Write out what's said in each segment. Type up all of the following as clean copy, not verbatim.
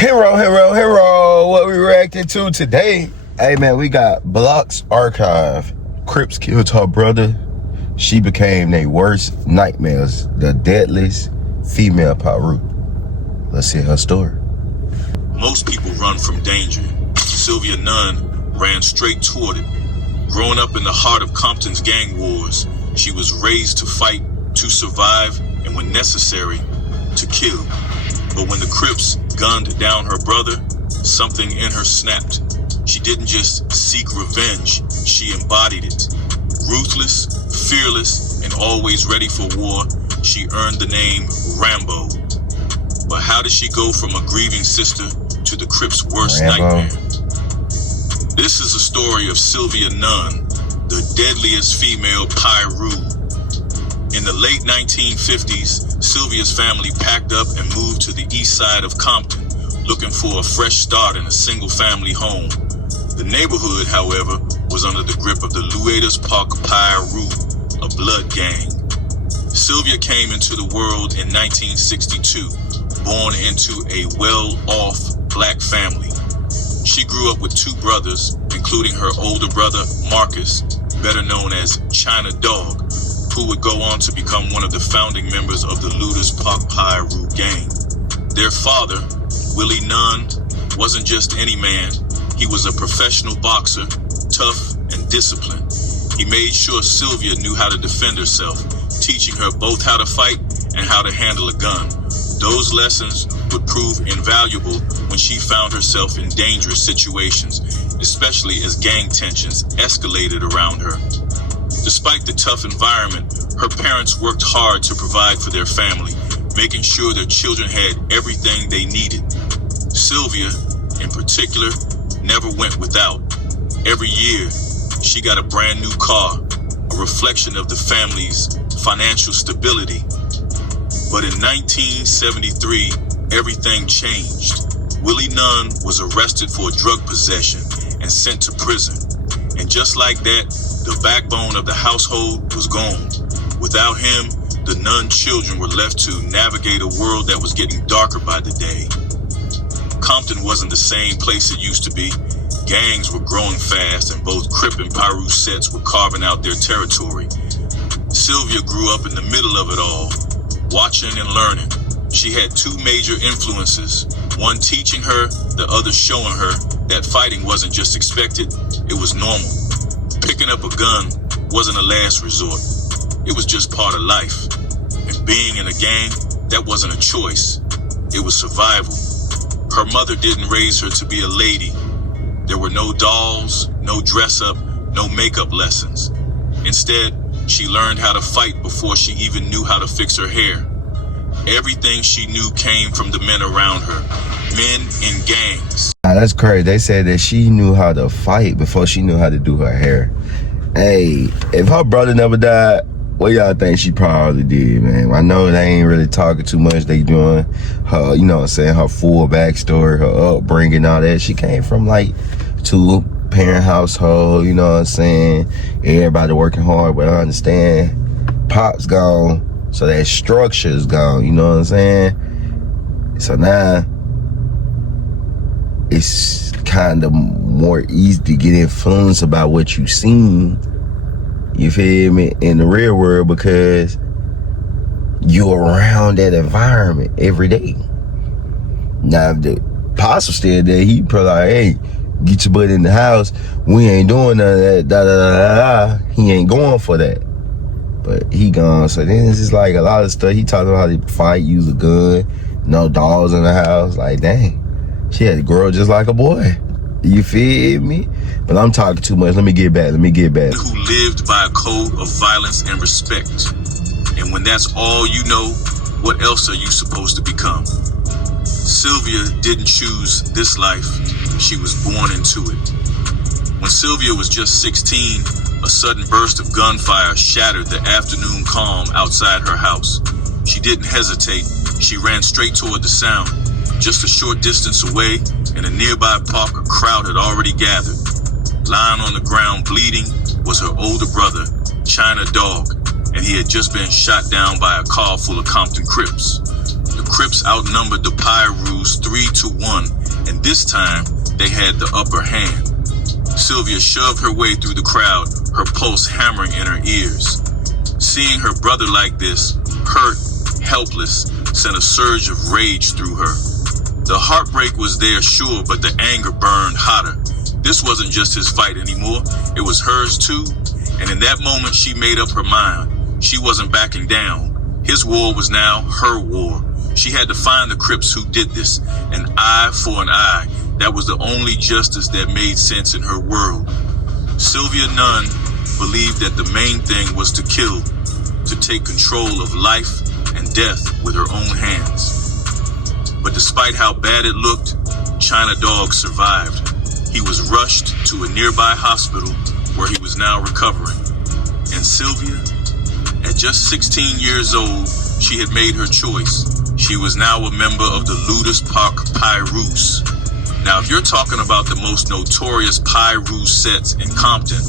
Hero, what we reacting to today? Hey man, we got Block's Archive. Crips killed her brother. She became their worst nightmares. The deadliest female Piru. Let's see her story. Most people run from danger. Sylvia Nunn ran straight toward it. Growing up in the heart of Compton's gang wars, she was raised to fight, to survive, and when necessary, to kill. But when the Crips gunned down her brother, something in her snapped. She didn't just seek revenge, she embodied it. Ruthless, fearless, and always ready for war, she earned the name Rambo. But how did she go from a grieving sister to the Crips' worst nightmare? This is a story of Sylvia Nunn, the deadliest female Piru. In the late 1950s, Sylvia's family packed up and moved to the east side of Compton, looking for a fresh start in a single-family home. The neighborhood, however, was under the grip of the Lled Piru, a blood gang. Sylvia came into the world in 1962, born into a well-off black family. She grew up with two brothers, including her older brother, Marcus, better known as China Dog, who would go on to become one of the founding members of the Lled Piru gang. Their father, Willie Nunn, wasn't just any man. He was a professional boxer, tough and disciplined. He made sure Sylvia knew how to defend herself, teaching her both how to fight and how to handle a gun. Those lessons would prove invaluable when she found herself in dangerous situations, especially as gang tensions escalated around her. Despite the tough environment, her parents worked hard to provide for their family, making sure their children had everything they needed. Sylvia, in particular, never went without. Every year, she got a brand new car, a reflection of the family's financial stability. But in 1973, everything changed. Willie Nunn was arrested for drug possession and sent to prison. And just like that, the backbone of the household was gone. Without him, the Nunn children were left to navigate a world that was getting darker by the day. Compton wasn't the same place it used to be. Gangs were growing fast, and both Crip and Piru sets were carving out their territory. Sylvia grew up in the middle of it all, watching and learning. She had two major influences, one teaching her, the other showing her that fighting wasn't just expected, it was normal. Picking up a gun wasn't a last resort. It was just part of life. And being in a gang, that wasn't a choice. It was survival. Her mother didn't raise her to be a lady. There were no dolls, no dress up, no makeup lessons. Instead, she learned how to fight before she even knew how to fix her hair. Everything she knew came from the men around her, men in gangs. That's crazy. They said that she knew how to fight before she knew how to do her hair. Hey, if her brother never died, what y'all think she probably did, man? I know they ain't really talking too much. They doing her, you know what I'm saying, her full backstory, her upbringing, all that. She came from like two-parent household, you know what I'm saying? Everybody working hard, but I understand Pop's gone, so that structure's gone, you know what I'm saying? So now it's kind of more easy to get influenced about what you seen, you feel me, in the real world, because you're around that environment every day. Now, if the Pops was still there, he'd probably like, hey, get your butt in the house. We ain't doing none of that, da-da-da-da-da. He ain't going for that. But he gone. So then it's just like a lot of stuff. He talked about how to fight, use a gun, no dolls in the house. Like, dang, she had to grow just like a boy. You feel me? But I'm talking too much. Let me get back. Who lived by a code of violence and respect. And when that's all you know, what else are you supposed to become? Sylvia didn't choose this life. She was born into it. When Sylvia was just 16, a sudden burst of gunfire shattered the afternoon calm outside her house. She didn't hesitate. She ran straight toward the sound. Just a short distance away, in a nearby park, a crowd had already gathered. Lying on the ground bleeding was her older brother, China Dog, and he had just been shot down by a car full of Compton Crips. The Crips outnumbered the Pirus 3-1, and this time they had the upper hand. Sylvia shoved her way through the crowd, her pulse hammering in her ears. Seeing her brother like this, hurt, helpless, sent a surge of rage through her. The heartbreak was there, sure, but the anger burned hotter. This wasn't just his fight anymore, it was hers too, and in that moment she made up her mind. She wasn't backing down. His war was now her war. She had to find the Crips who did this, an eye for an eye. That was the only justice that made sense in her world. Sylvia Nunn believed that the main thing was to kill, to take control of life and death with her own hands. But despite how bad it looked, China Dog survived. He was rushed to a nearby hospital where he was now recovering. And Sylvia, at just 16 years old, she had made her choice. She was now a member of the Ludus Park Pirus. Now, if you're talking about the most notorious Piru sets in Compton,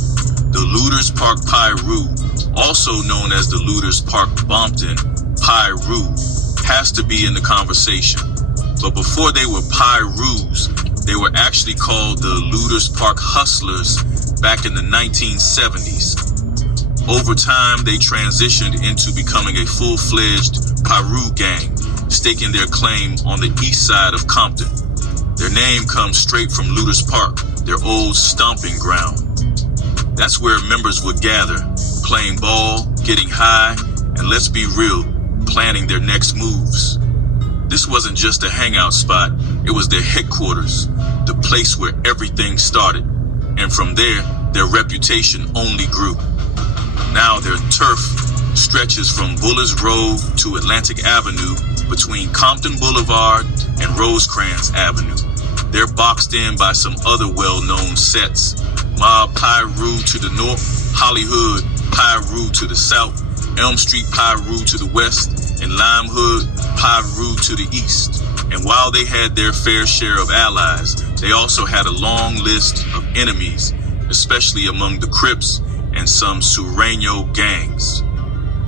the Ludus Park Piru, also known as the Ludus Park Bompton Piru, has to be in the conversation. But before they were Pirus, they were actually called the Ludus Park Hustlers back in the 1970s. Over time, they transitioned into becoming a full-fledged Piru gang, staking their claim on the east side of Compton. Their name comes straight from Ludus Park, their old stomping ground. That's where members would gather, playing ball, getting high, and let's be real, planning their next moves. This wasn't just a hangout spot, it was their headquarters, the place where everything started. And from there, their reputation only grew. Now their turf stretches from Bullis Road to Atlantic Avenue between Compton Boulevard and Rosecrans Avenue. They're boxed in by some other well-known sets. Mob Piru to the north, Hollywood Piru to the south, Elm Street Piru to the west, and Lime Hood Piru to the east. And while they had their fair share of allies, they also had a long list of enemies, especially among the Crips and some Sureño gangs.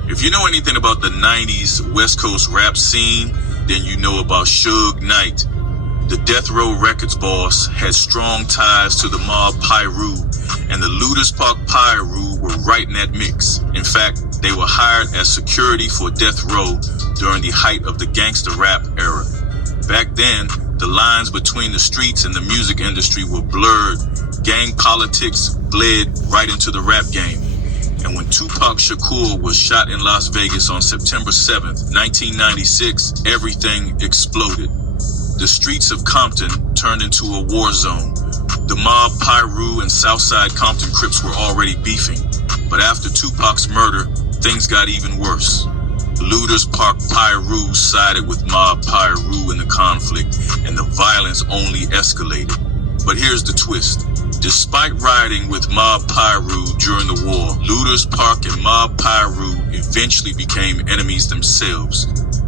If you know anything about the 90s West Coast rap scene, then you know about Suge Knight. The Death Row Records boss had strong ties to the mob Piru, and the Ludus Park Piru were right in that mix. In fact, they were hired as security for Death Row during the height of the gangster rap era. Back then, the lines between the streets and the music industry were blurred. Gang politics bled right into the rap game. And when Tupac Shakur was shot in Las Vegas on September 7th, 1996, everything exploded. The streets of Compton turned into a war zone. The mob Piru and Southside Compton Crips were already beefing. But after Tupac's murder, things got even worse. Ludus Park Piru sided with mob Piru in the conflict, and the violence only escalated. But here's the twist. Despite riding with mob Piru during the war, Ludus Park and mob Piru eventually became enemies themselves.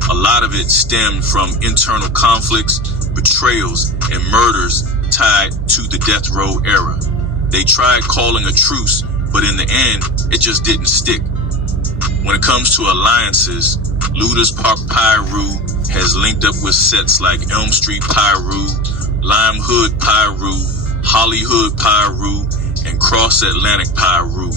A lot of it stemmed from internal conflicts, betrayals, and murders tied to the death row era. They tried calling a truce, but in the end, it just didn't stick. When it comes to alliances, Ludus Park Piru has linked up with sets like Elm Street Piru, Lime Hood Piru, Hollywood Piru, and Cross Atlantic Piru.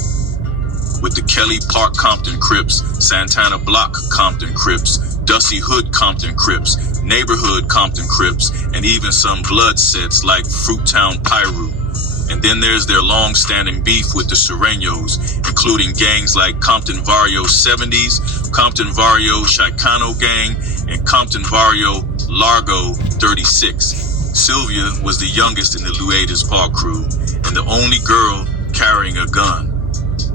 With the Kelly Park Compton Crips, Santana Block Compton Crips, Dusty Hood Compton Crips, Neighborhood Compton Crips, and even some blood sets like Fruittown Piru. And then there's their long-standing beef with the Sureños, including gangs like Compton Barrio 70s, Compton Barrio Chicano Gang, and Compton Barrio Largo 36. Sylvia was the youngest in the Ludus Park crew, and the only girl carrying a gun.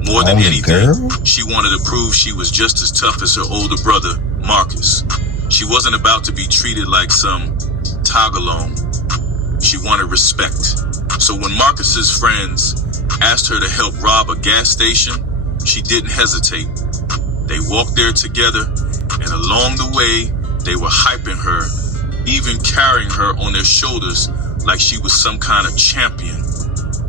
More than anything, she wanted to prove she was just as tough as her older brother, Marcus. She wasn't about to be treated like some tagalong. She wanted respect. So when Marcus's friends asked her to help rob a gas station, she didn't hesitate. They walked there together, and along the way, they were hyping her, even carrying her on their shoulders like she was some kind of champion.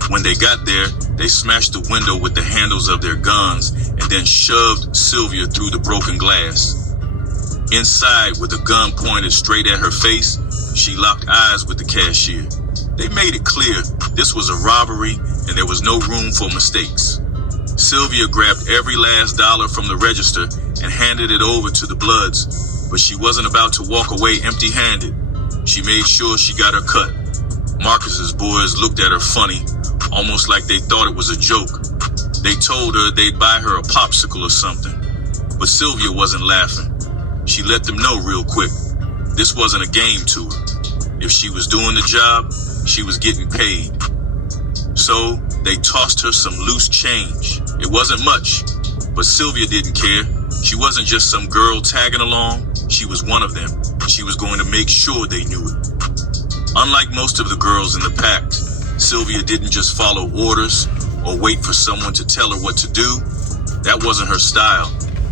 When they got there, they smashed the window with the handles of their guns and then shoved Sylvia through the broken glass. Inside, with a gun pointed straight at her face, she locked eyes with the cashier. They made it clear this was a robbery and there was no room for mistakes. Sylvia grabbed every last dollar from the register and handed it over to the Bloods, but she wasn't about to walk away empty-handed. She made sure she got her cut. Marcus's boys looked at her funny, almost like they thought it was a joke. They told her they'd buy her a popsicle or something, but Sylvia wasn't laughing. She let them know real quick, this wasn't a game to her. If she was doing the job, she was getting paid. So they tossed her some loose change. It wasn't much, but Sylvia didn't care. She wasn't just some girl tagging along. She was one of them. She was going to make sure they knew it. Unlike most of the girls in the pact, Sylvia didn't just follow orders or wait for someone to tell her what to do. That wasn't her style.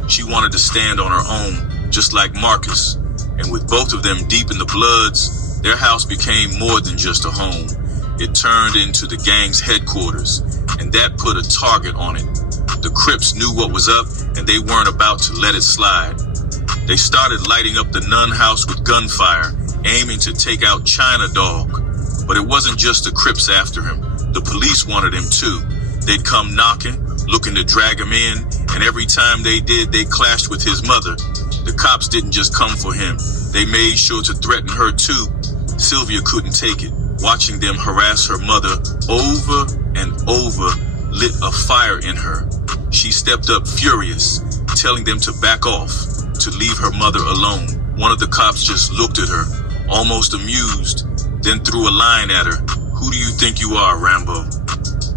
She wanted to stand on her own, just like Marcus. And with both of them deep in the Bloods, their house became more than just a home. It turned into the gang's headquarters, and that put a target on it. The Crips knew what was up, and they weren't about to let it slide. They started lighting up the Nun house with gunfire, aiming to take out China Dog. But it wasn't just the Crips after him. The police wanted him too. They'd come knocking, looking to drag him in, and every time they did, they clashed with his mother. The cops didn't just come for him. They made sure to threaten her too. Sylvia couldn't take it. Watching them harass her mother over and over lit a fire in her. She stepped up furious, telling them to back off, to leave her mother alone. One of the cops just looked at her, almost amused, then threw a line at her. "Who do you think you are, Rambo?"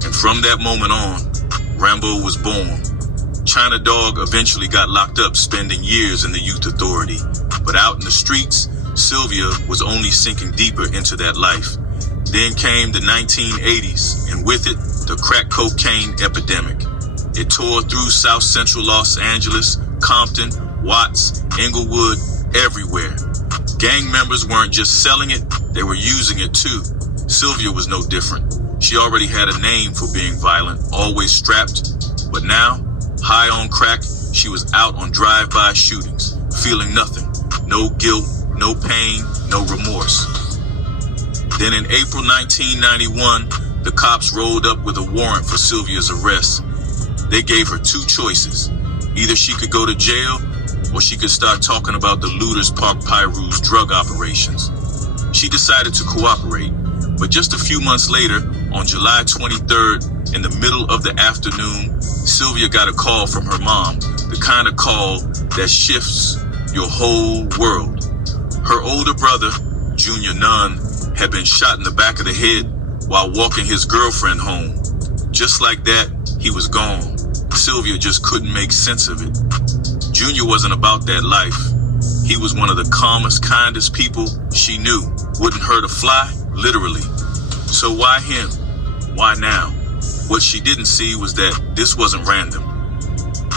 And from that moment on, Rambo was born. China Dog eventually got locked up, spending years in the youth authority. But out in the streets, Sylvia was only sinking deeper into that life. Then came the 1980s, and with it, the crack cocaine epidemic. It tore through South Central Los Angeles, Compton, Watts, Inglewood, everywhere. Gang members weren't just selling it, they were using it too. Sylvia was no different. She already had a name for being violent, always strapped. But now, high on crack, she was out on drive-by shootings, feeling nothing. No guilt, no pain, no remorse. Then in April 1991, the cops rolled up with a warrant for Sylvia's arrest. They gave her two choices. Either she could go to jail, or she could start talking about the looters Park Piru's drug operations. She decided to cooperate, but just a few months later, on July 23rd, in the middle of the afternoon, Sylvia got a call from her mom, the kind of call that shifts your whole world. Her older brother, Junior Nunn, had been shot in the back of the head while walking his girlfriend home. Just like that, he was gone. Sylvia just couldn't make sense of it. Junior wasn't about that life. He was one of the calmest, kindest people she knew. Wouldn't hurt a fly, literally. So why him? Why now? What she didn't see was that this wasn't random.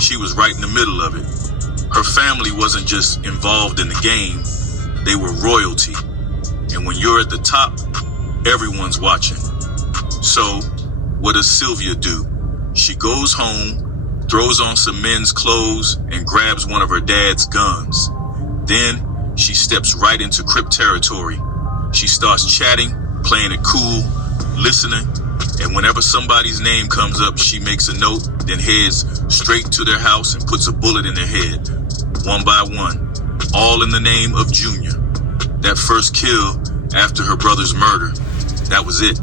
She was right in the middle of it. Her family wasn't just involved in the game, they were royalty. And when you're at the top, everyone's watching. So, what does Sylvia do? She goes home, throws on some men's clothes, and grabs one of her dad's guns. Then, she steps right into Crip territory. She starts chatting, playing it cool, listening, and whenever somebody's name comes up, she makes a note, then heads straight to their house and puts a bullet in their head, one by one, all in the name of Junior. That first kill after her brother's murder, that was it.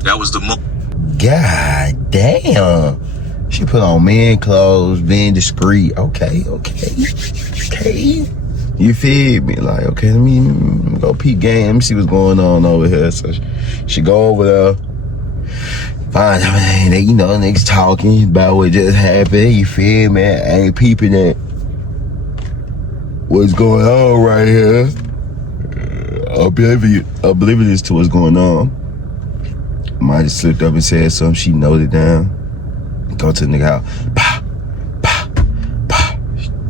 That was the moment. God damn. She put on men clothes, being discreet. Okay. You feel me? Like, okay, let me go peep game. Let me see what's going on over here. So she go over there. Find out, you know, niggas talking about what just happened. You feel me? I ain't peeping at what's going on right here. Oblivious to what's going on. Might have slipped up and said something. She noted down. Go to the nigga house. Pow, pow, pow.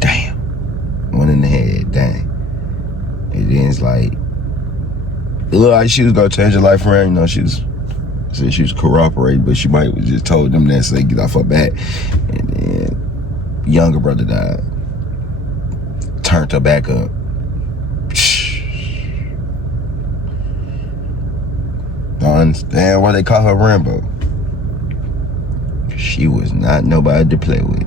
Damn. One in the head. Dang. And then it's like, it looked like she was gonna change her life around. You know, she said she was cooperating, but she might have just told them that so they get off her back. And then younger brother died. turned her back up. I understand why they call her Rambo. She was not nobody to play with.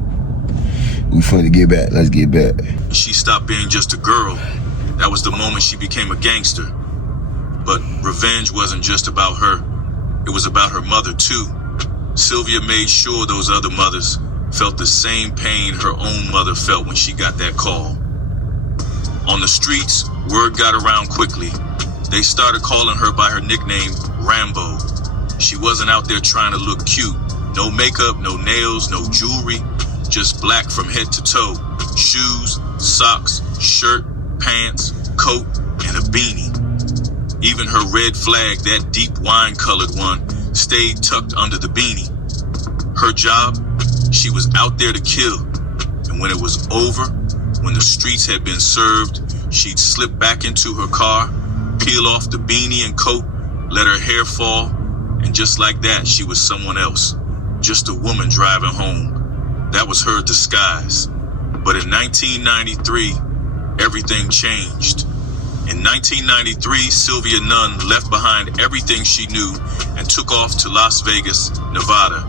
We finna get back. Let's get back. She stopped being just a girl. That was the moment she became a gangster. But revenge wasn't just about her. It was about her mother too. Sylvia made sure those other mothers felt the same pain her own mother felt when she got that call. On the streets, word got around quickly. They started calling her by her nickname, Rambo. She wasn't out there trying to look cute. No makeup, no nails, no jewelry. Just black from head to toe. Shoes, socks, shirt, pants, coat, and a beanie. Even her red flag, that deep wine-colored one, stayed tucked under the beanie. Her job? She was out there to kill. And when it was over, when the streets had been served, she'd slip back into her car, peel off the beanie and coat, let her hair fall, and just like that, she was someone else. Just a woman driving home. That was her disguise. But in 1993, everything changed. In 1993, Sylvia Nunn left behind everything she knew and took off to Las Vegas, Nevada.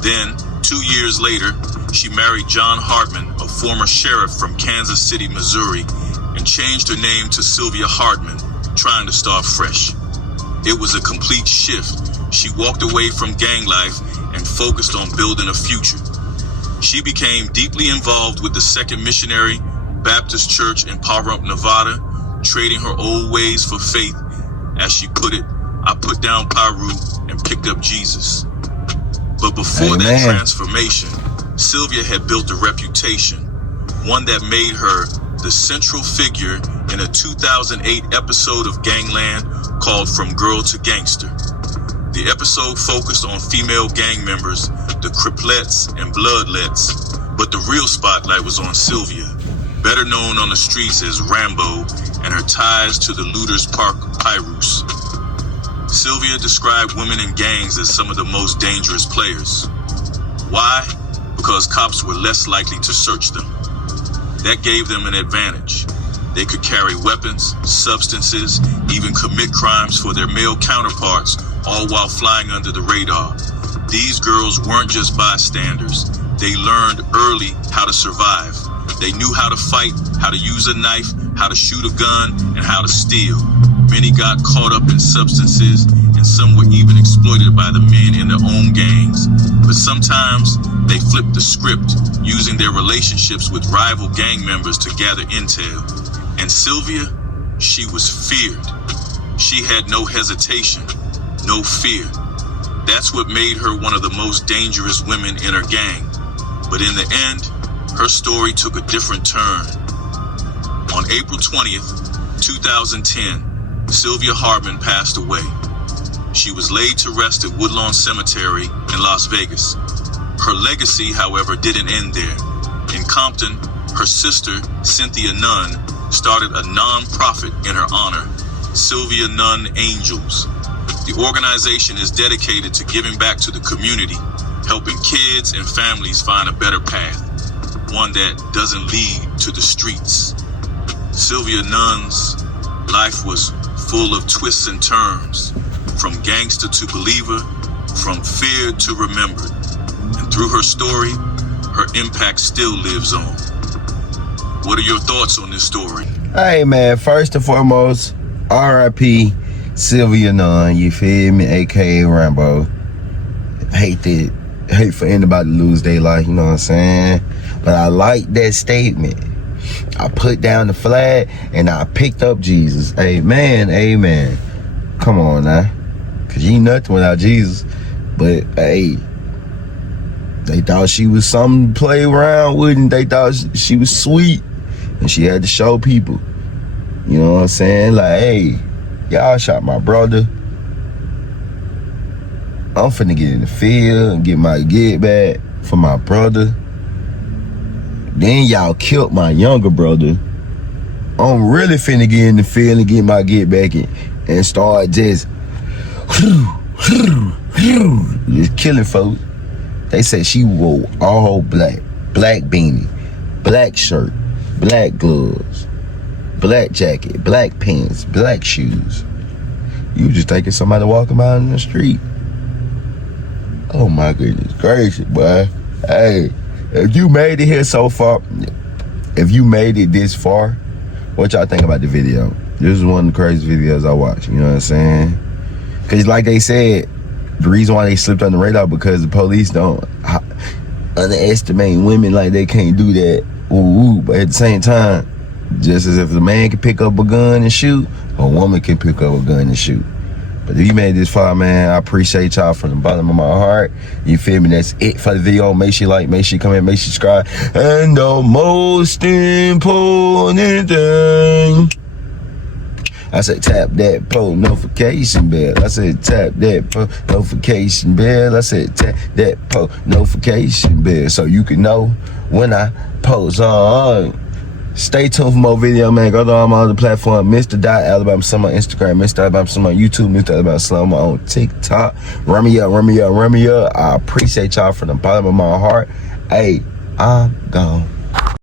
Then, 2 years later, she married John Hartman, a former sheriff from Kansas City, Missouri, and changed her name to Sylvia Hardman, trying to start fresh. It was a complete shift. She walked away from gang life and focused on building a future. She became deeply involved with the Second Missionary Baptist Church in Piru, Nevada, trading her old ways for faith. As she put it, I put down Piru and picked up Jesus. But before that transformation, Sylvia had built a reputation, one that made her the central figure in a 2008 episode of Gangland called From Girl to Gangster. The episode focused on female gang members, the Criplets and Bloodlets, but the real spotlight was on Sylvia, better known on the streets as Rambo, and her ties to the Looters Park Pyrus. Sylvia described women in gangs as some of the most dangerous players. Why? Because cops were less likely to search them. That gave them an advantage. They could carry weapons, substances, even commit crimes for their male counterparts, all while flying under the radar. These girls weren't just bystanders. They learned early how to survive. They knew how to fight, how to use a knife, how to shoot a gun, and how to steal. Many got caught up in substances, and some were even exploited by the men in their own gangs. But sometimes they flipped the script, using their relationships with rival gang members to gather intel. And Sylvia, she was feared. She had no hesitation, no fear. That's what made her one of the most dangerous women in her gang. But in the end, her story took a different turn. On April 20th, 2010, Sylvia Hardman passed away. She was laid to rest at Woodlawn Cemetery in Las Vegas. Her legacy, however, didn't end there. In Compton, her sister, Cynthia Nunn, started a non-profit in her honor, Sylvia Nunn Angels. The organization is dedicated to giving back to the community, helping kids and families find a better path, one that doesn't lead to the streets. Sylvia Nunn's life was full of twists and turns, from gangster to believer, from feared to remembered. And through her story, her impact still lives on. What are your thoughts on this story? Hey man, first and foremost, R.I.P. Sylvia Nunn, you feel me, aka Rambo. Hate for anybody to lose their life, you know what I'm saying? But I like that statement. I put down the flag and I picked up Jesus. Amen, amen. Come on now. Cause you ain't nothing without Jesus. But hey, they thought she was something to play around with, and they thought she was sweet. And she had to show people. You know what I'm saying? Like, hey, y'all shot my brother. I'm finna get in the field and get my get back for my brother. Then y'all killed my younger brother. I'm really finna get in the field and get my get back in and start just killing folks. They said she wore all black beanie, black shirt, black gloves, black jacket, black pants, black shoes. You just thinking somebody walking by in the street. Oh my goodness gracious, boy. Hey, if you made it here so far, if you made it this far, what y'all think about the video? This is one of the crazy videos I watch, you know what I'm saying? Cause like they said, the reason why they slipped on the radar because the police don't underestimate women like they can't do that. Ooh, but at the same time, just as if a man can pick up a gun and shoot, a woman can pick up a gun and shoot. But if you made it this far, man, I appreciate y'all from the bottom of my heart. You feel me? That's it for the video. Make sure you like, make sure you comment, make sure you subscribe. And the most important thing, I said tap that post notification bell. I said tap that post notification bell. I said tap that post notification bell so you can know when I post on. Stay tuned for more video, man. Go to all my other platforms. Mr. Alabama Summer on Instagram, Mr. Alabama Summer on YouTube, Mr. Alabama Summer on TikTok. Run me up. I appreciate y'all from the bottom of my heart. Hey, I'm gone.